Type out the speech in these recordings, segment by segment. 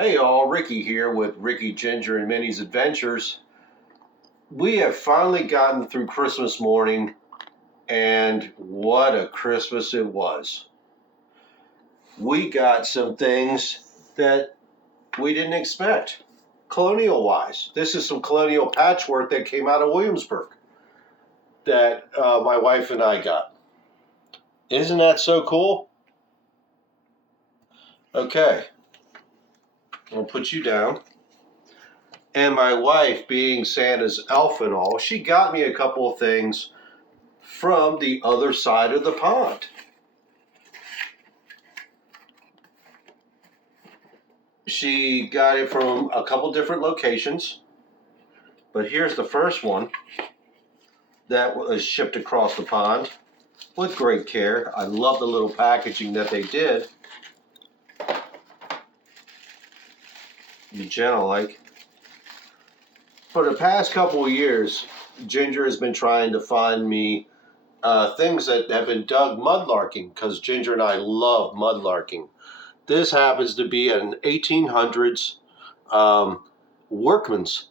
Hey all, Ricky here with Ricky, Ginger, and Minnie's Adventures. We have finally gotten through Christmas morning, and what a Christmas it was. We got some things that we didn't expect, colonial-wise. This is some colonial patchwork that came out of Williamsburg that my wife and I got. Isn't that so cool? Okay, I'll put you down. And my wife, being Santa's elf and all, she got me a couple of things from the other side of the pond. She got it from a couple different locations, but here's the first one that was shipped across the pond with great care. I love the little packaging that they did. Be gentle like. For the past couple of years, Ginger has been trying to find me things that have been dug mudlarking, because Ginger and I love mudlarking. This happens to be an 1800s workman's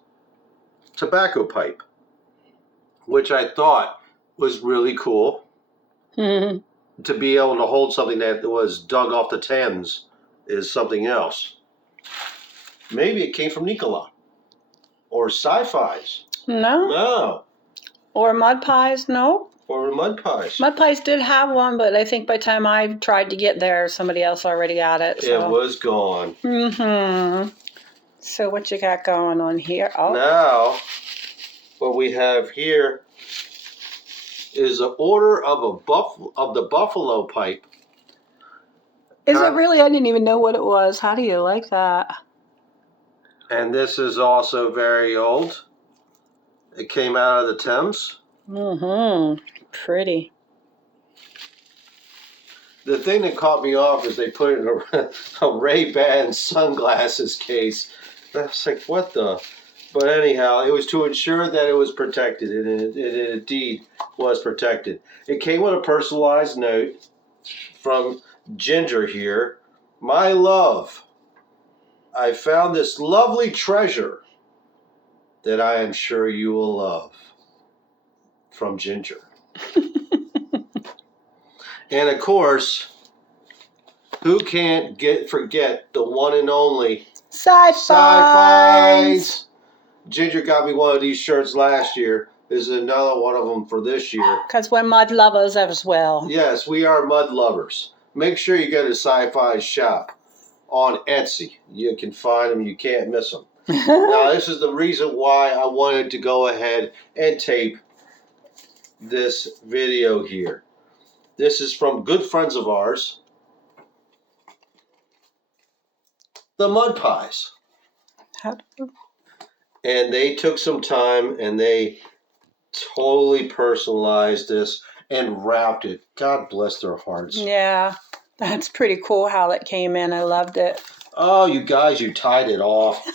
tobacco pipe, which I thought was really cool. To be able to hold something that was dug off the Thames is something else. Maybe it came from Nicola or Sifinds. No. Or mud pies, no. Or mud pies. Mud pies did have one, but I think by the time I tried to get there, somebody else already got it. So. It was gone. So what you got going on here? Oh. Now, what we have here is an order of the buffalo pipe. Is it really? I didn't even know what it was. How do you like that? And this is also very old. It came out of the Thames. Pretty. The thing that caught me off is they put it in a Ray-Ban sunglasses case. I was like, what the? But anyhow, it was to ensure that it was protected, and it indeed was protected. It came with a personalized note from Ginger here. My love, I found this lovely treasure that I am sure you will love. From Ginger. And of course, who can't forget the one and only Sifinds. Ginger got me one of these shirts last year. This is another one of them for this year. Because we're mud lovers as well. Yes, we are mud lovers. Make sure you go to Sci-Fi's shop on Etsy. You can find them. You can't miss them. Now, this is the reason why I wanted to go ahead and tape this video here. This is from good friends of ours, the Mud Pies. And they took some time and they totally personalized this and wrapped it. God bless their hearts. Yeah, that's pretty cool how it came in. I loved it. Oh, you guys, you tied it off.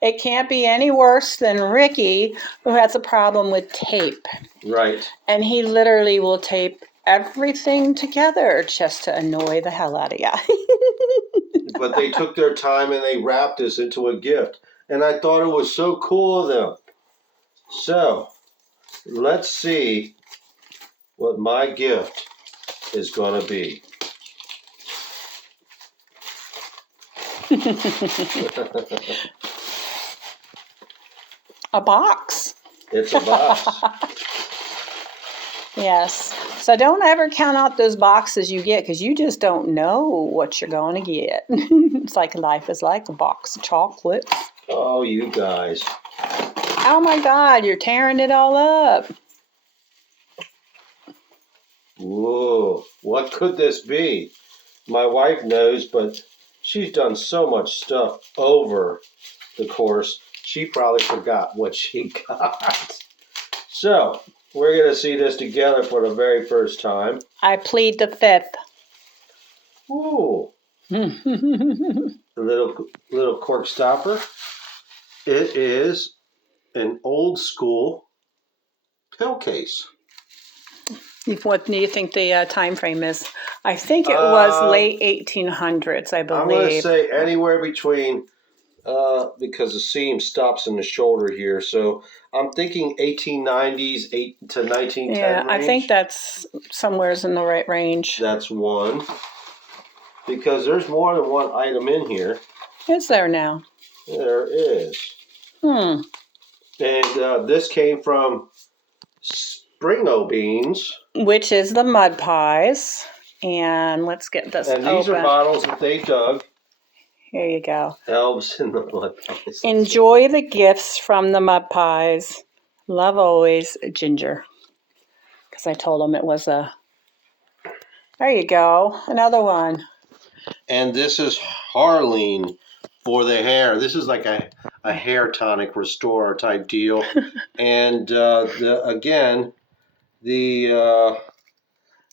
It can't be any worse than Ricky, who has a problem with tape. Right. And he literally will tape everything together just to annoy the hell out of you. But they took their time and they wrapped this into a gift. And I thought it was so cool of them. So, let's see what my gift is going to be. A box. It's a box. Yes. So don't ever count out those boxes you get, because you just don't know what you're going to get. It's like life is like a box of chocolates. Oh, you guys. Oh my God, you're tearing it all up. Whoa, what could this be? My wife knows, but she's done so much stuff over the course, she probably forgot what she got. So, we're going to see this together for the very first time. I plead the fifth. Ooh. A little cork stopper. It is an old school pill case. What do you think the time frame is? I think it was late 1800s, I believe. I'm going to say anywhere between, because the seam stops in the shoulder here, so I'm thinking 1890s, 8 to 1910 yeah, range. I think that's somewhere's in the right range. That's one. Because there's more than one item in here. Is there now? There is. Hmm. And this came from Springo beans. Which is the mud pies. And let's get this And these open. are bottles that they dug. Here you go. Elves in the mud pies. Enjoy the gifts from the mud pies. Love always, Ginger. Because I told him it was a... There you go. Another one. And this is Harleen for the hair. This is like a hair tonic restorer type deal. And again, the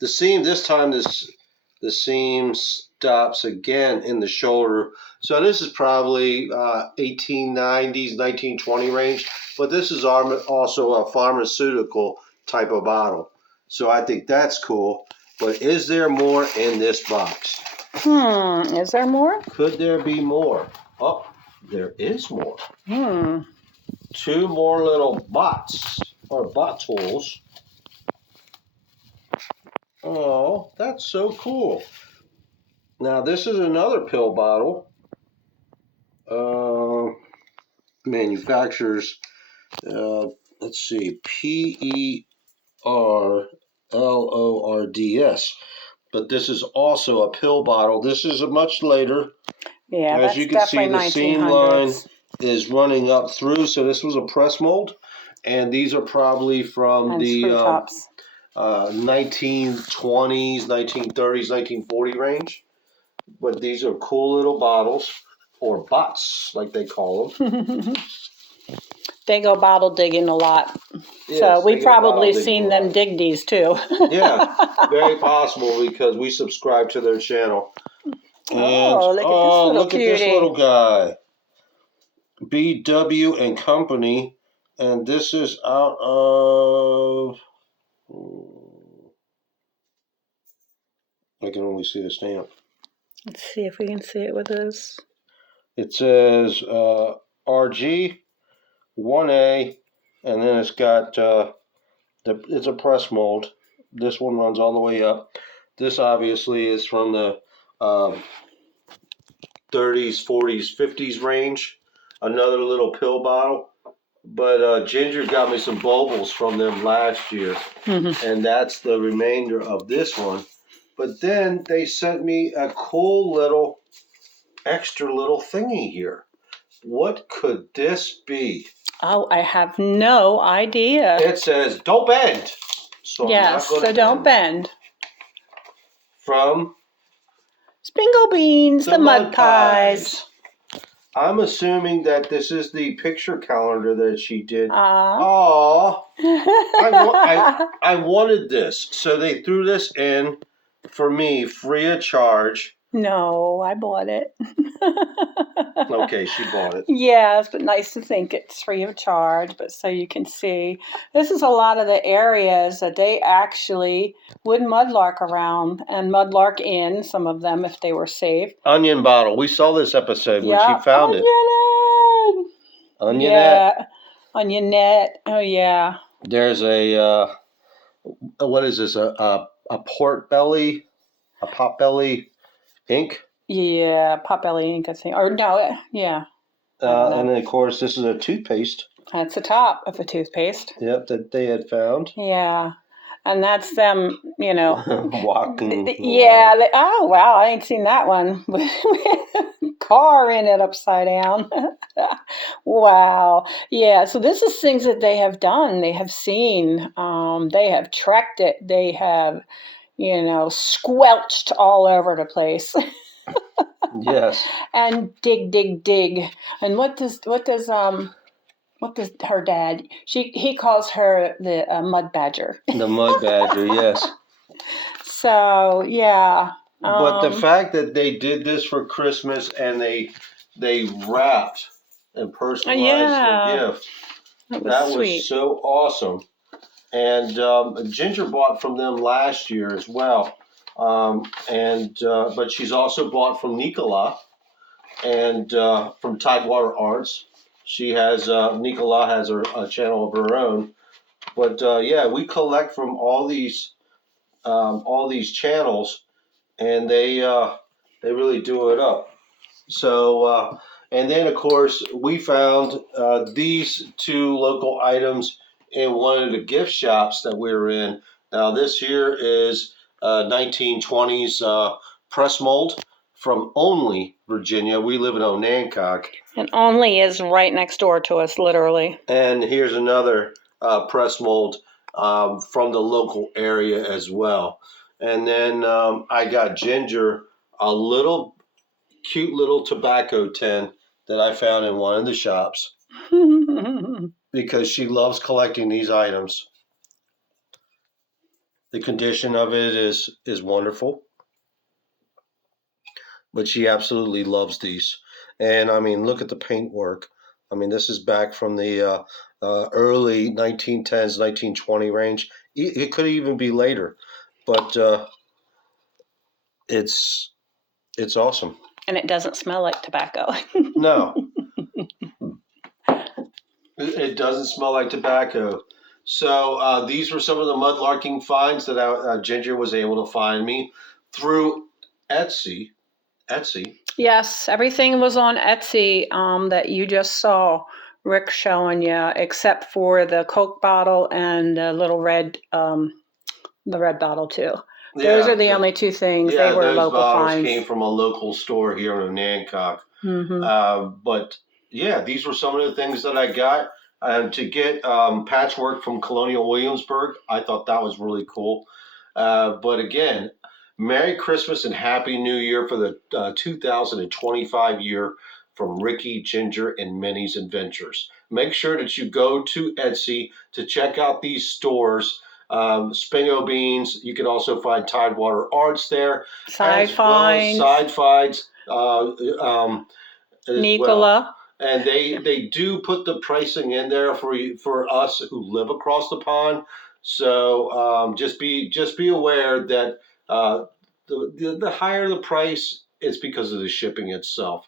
seam, this time the seam stops again in the shoulder. So this is probably 1890s, 1920 range. But this is also a pharmaceutical type of bottle. So I think that's cool. But is there more in this box? Is there more? Could there be more? Oh, there is more. 2 more little bots or bottles. Oh, that's so cool. Now, this is another pill bottle. Manufacturers, let's see, PERLORDS. But this is also a pill bottle. This is a much later. Yeah, as that's you can see, the 1900s. seam line is running up through. So this was a press mold. And these are probably from And the screw tops. 1920s, 1930s, 1940 range. But these are cool little bottles, or bots, like they call them. They go bottle digging a lot. Yes, so they we've go bottle probably digging seen a them lot. dig these too. Yeah, very possible because we subscribe to their channel. And Oh, look at this little look cutie. at this little guy. BW and Company. And this is out of... I can only see the stamp. Let's see if we can see it with this. It says RG 1A, and then it's got it's a press mold. This one runs all the way up. This obviously is from the 30s, 40s, 50s range. Another little pill bottle. But Ginger got me some bubbles from them last year, and that's the remainder of this one. But then they sent me a cool little, extra little thingy here. What could this be? Oh, I have no idea. It says, don't bend. So yes, so don't bend. From Springo beans, the mud pies. I'm assuming that this is the picture calendar that she did. Aww. I wanted this. So they threw this in for me free of charge. No, I bought it. Okay, she bought it. Yes, but nice to think it's free of charge. But so you can see, this is a lot of the areas that they actually would mudlark around and mudlark in, some of them if they were safe. Onion bottle. We saw this episode when she found it. Onionette. Yeah. Onionette. Oh, yeah. There's a, what is this? A port belly? A pot belly ink? Yeah, Potbelly ink, I think. Or no, yeah. And then, of course, this is a toothpaste. That's the top of the toothpaste. Yep, that they had found. Yeah. And that's them, you know. Walking. Yeah. Oh, wow. I ain't seen that one. With car in it upside down. Wow. Yeah. So this is things that they have done. They have seen. They have trekked it. They have, you know, squelched all over the place. Yes. And dig. And what does her dad? He calls her the mud badger. The mud badger, yes. So yeah. But the fact that they did this for Christmas and they wrapped and personalized their gift, that was so awesome. And Ginger bought from them last year as well. But she's also bought from Nicola and from Tidewater Arts. She has Nicola has a channel of her own. But yeah, we collect from all these channels, and they really do it up. So, and then of course we found these two local items in one of the gift shops that we were in. Now this here is 1920s press mold from Only, Virginia. We live in Onancock. And Only is right next door to us, literally. And here's another press mold from the local area as well. And then I got Ginger a little cute little tobacco tin that I found in one of the shops because she loves collecting these items. The condition of it is wonderful, but she absolutely loves these. And I mean, look at the paintwork. I mean, this is back from the early 1910s, 1920 range. It could even be later, but it's awesome. And it doesn't smell like tobacco. No. It doesn't smell like tobacco. So these were some of the mudlarking finds that Ginger was able to find me through Etsy. Yes, everything was on Etsy that you just saw Rick showing you, except for the Coke bottle and the little red, the red bottle too. Those are the only two things. Yeah, they were those local bottles finds. came from a local store here in Nancock. Mm-hmm. But yeah, these were some of the things that I got. To get patchwork from Colonial Williamsburg, I thought that was really cool. But again, Merry Christmas and Happy New Year for the 2025 year from Ricky, Ginger, and Minnie's Adventures. Make sure that you go to Etsy to check out these stores. Spingo Beans. You can also find Tidewater Arts there. Sifinds. Side finds. Nicola. Well. And they do put the pricing in there for us who live across the pond. So just be aware that the higher the price, it's because of the shipping itself.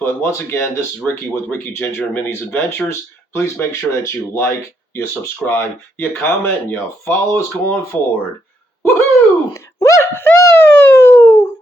But once again, this is Ricky with Ricky Ginger and Minnie's Adventures. Please make sure that you like, you subscribe, you comment, and you follow us going forward. Woohoo! Woohoo!